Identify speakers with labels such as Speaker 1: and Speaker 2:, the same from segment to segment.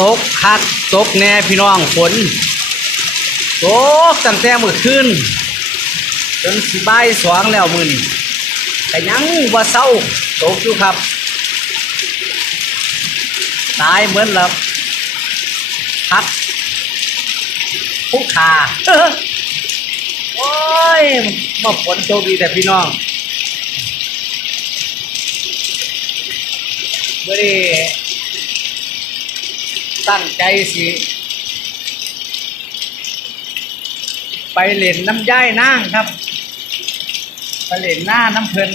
Speaker 1: ตกคักตกแน่พี่น้องฝนตกตั้งแต่มื่อคืนจนสิบ่ายสองแล้วมือนี้แต่ยังว่าเศร้าตกอยู่ครับ ตายเหมือนลับพักผู้ขาโอ้ยมาฝนโชคดีแต่พี่น้องไม่ได้ ตั้งใจสิ ไปเล่นน้ำย่ายนางครับ ไปเล่นหน้าน้ำเพลิน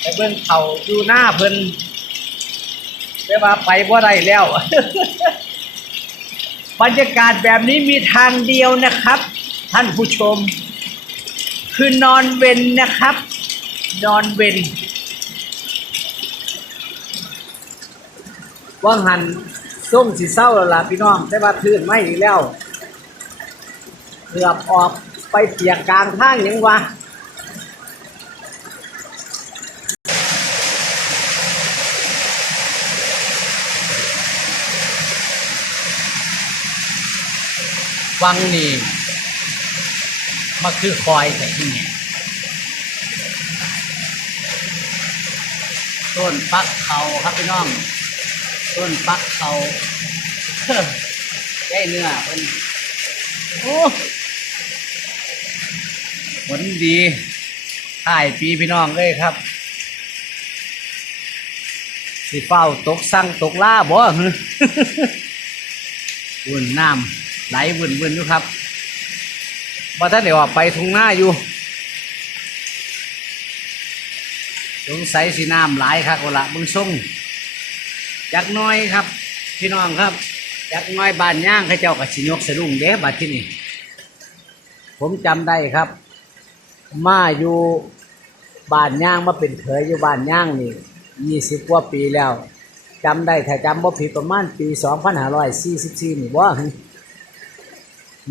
Speaker 1: ไปเบิ่งเขาอยู่หน้าเพลินแต่ว่าไปบ่ได้แล้ว บรรยากาศแบบนี้มีทางเดียวนะครับ ท่านผู้ชม คือนอนเวนนะครับ นอนเวนว่างหัน ส้มสีเศร้าแล้วล่ะพี่น้องแต่ว่าพื้นไม่อีกแล้วเกือบออกไปเปียกกลางทางยังวะวังนี่มาคือคอยแต่ที่นี่ต้นฟักเขาครับพี่น้อง ต้นฟักเขาได้เนื้อเป็นโอ้ผลดีถ่ายปีพี่น้องเลยครับ สิเฝ้าตกสั่งตกล่าบ่วุ่นน้ำไหลวุ่นวุ่นอยู่ครับว่ท่านเดี๋ยวไปทุ่งหน้าอยู่สงสัยสีน้ำหลายครับคนละมึงส่ง จักน้อยครับ พี่น้องครับจักน้อยบ้านย่างข้าเจ้ากับชิยกสะดุ้งเด้บัดที่นี่ผมจำได้ครับ มาอยู่บ้านย่างมาเป็นเขยอยู่บ้านย่างนี่ยี่สิบกว่าปีแล้วจำได้ถ้าจำบ่ผิดประมาณปีสองพันห้าร้อยสี่สิบสี่นี่ว่า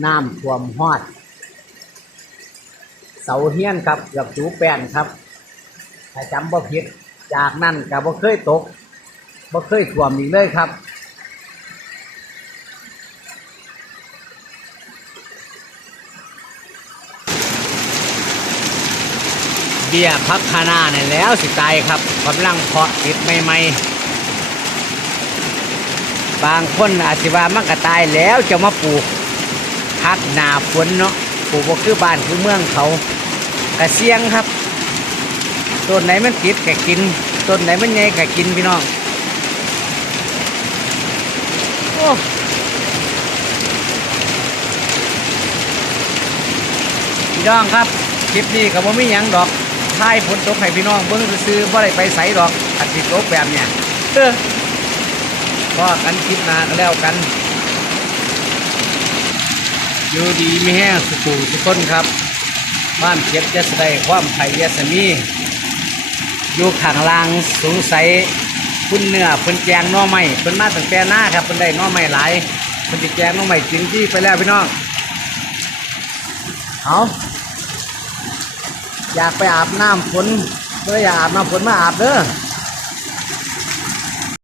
Speaker 1: น้ำท่วมฮอด เสาเฮียนครับกับจูแป้นครับถ้าจำบ่ผิดจากนั้นก็บ่เคยตก บ่เคยท่วมอีกเลยครับ เบี้ยพักคานาเนี่ยแล้วสิตายครับกำลังเพาะติดใหม่ๆ บางคนอาจสิว่ามันก็ตายแล้วจะมาปลูกพักหนาฝนเนาะปลูกบ่คือบ้านคือเมืองเขากระเสียงครับต้นไหนมันติดก็กินต้นไหนมันใหญ่ก็กินพี่น้องโอ้ พี่น้องครับ คลิปนี้ก็บ่มีหยังดอกท้ายฝนตกให้พี่น้องเบิ่งซื้อๆบ่ได้ไปใส่ดอกอัดสิตกแบบเนี้ยเออก็กันคลิปนาก็แล้วกัน อยู่ดีไมีแห้งสุขุทุกคนครับ บ้านเก็บจะแสดงความไผ่ยสมี อยู่ข้างล่างสงสัย คุณเนื้อพุ่นแจงน้อไม้พุ่นมาตั้งแต่หน้าครับพุ่นได้น้อไม้หลายพุ่นสิแจงน้อไม้จริงที่ไปแล้วพี่น้องเอาอยากไปอาบน้ำฝนเมื่ออยากอาบน้ำฝนมาอาบเด้อ